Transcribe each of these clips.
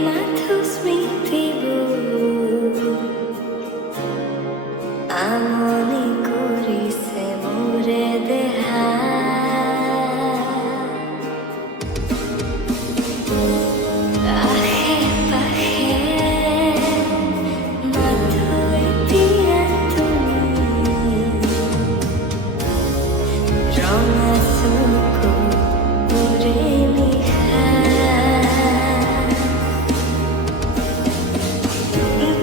মাথো স্মৃতিবোৰ আমনি কৰিছে মোৰে দেহা আশে পাশে মাথো এতিয়া তুমি ৰঙা চকু মোৰে নিশা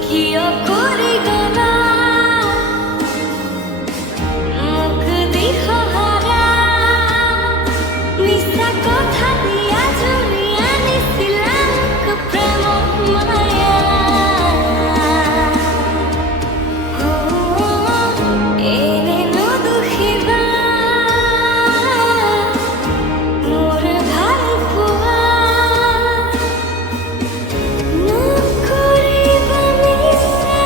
কিয় কৰি গলা মুখ দি সহাৰা মিছা কথা দিয়া জুৰি আনিছিলা মোক প্ৰেম মায়া এনে নদোষিবা মোৰ ভাল পোৱা নকৰিবা মিছা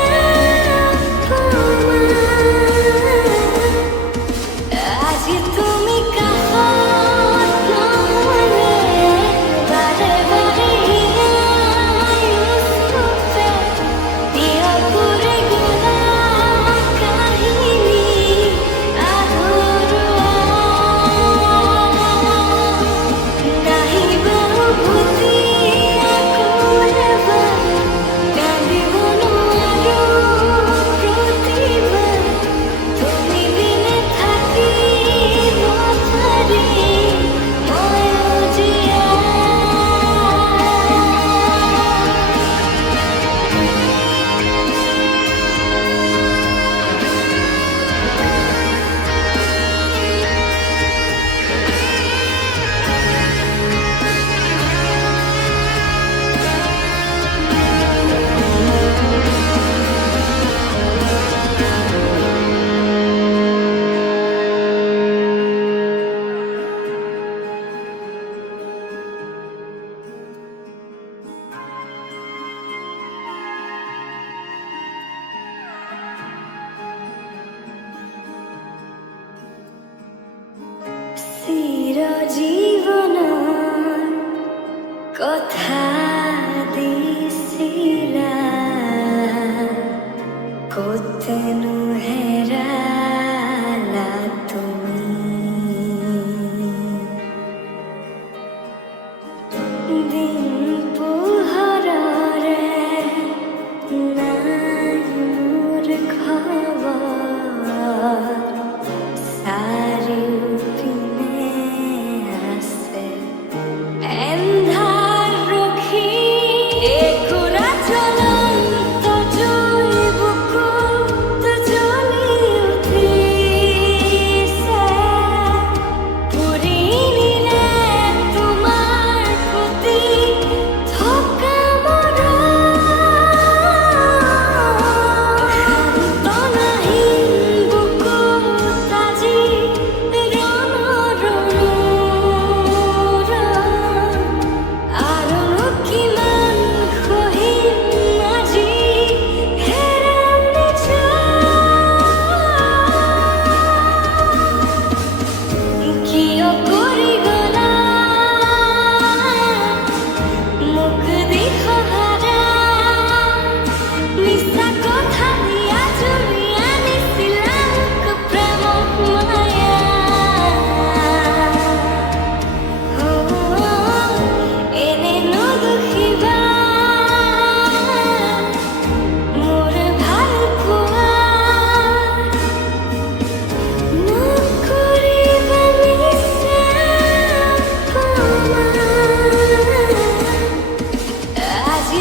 অপমান আজি তুমি কাষত নহলে বাৰে বাৰে হিয়াই দিয়া কৰি গলা কাহিনী আধৰুৱা নাহিব উভতি আকৌ এবাৰ কান্দিব নোৱাৰো প্ৰতিবাৰ তুমি বিনে থাকিব পাৰি ময়ো জীয়া চিৰজীৱনৰ কথা দিছিলা ক'তেনো হেৰালা তুমি দিন পোহৰৰে নাই মোৰ খবৰ চাৰিওপিনে আছে এন্ধাৰ ৰখি একুৰা জ্বলন্ত জুই বুকুত জ্বলি উঠিছে পুৰি নিলে তোমাৰ প্ৰতি থকা শান্ত নাহিল বুকুত আজি আৰুনো কিমান সহিম আজি হেৰালে কিয় কৰি গলা মুখ দি সহাৰা মিছা কথা দিয়া জুৰি আনিছিলা মোক প্ৰেম মায়া এনে নদোষিবা মোৰ ভাল পোৱা নকৰিবা মিছা অপমান আজি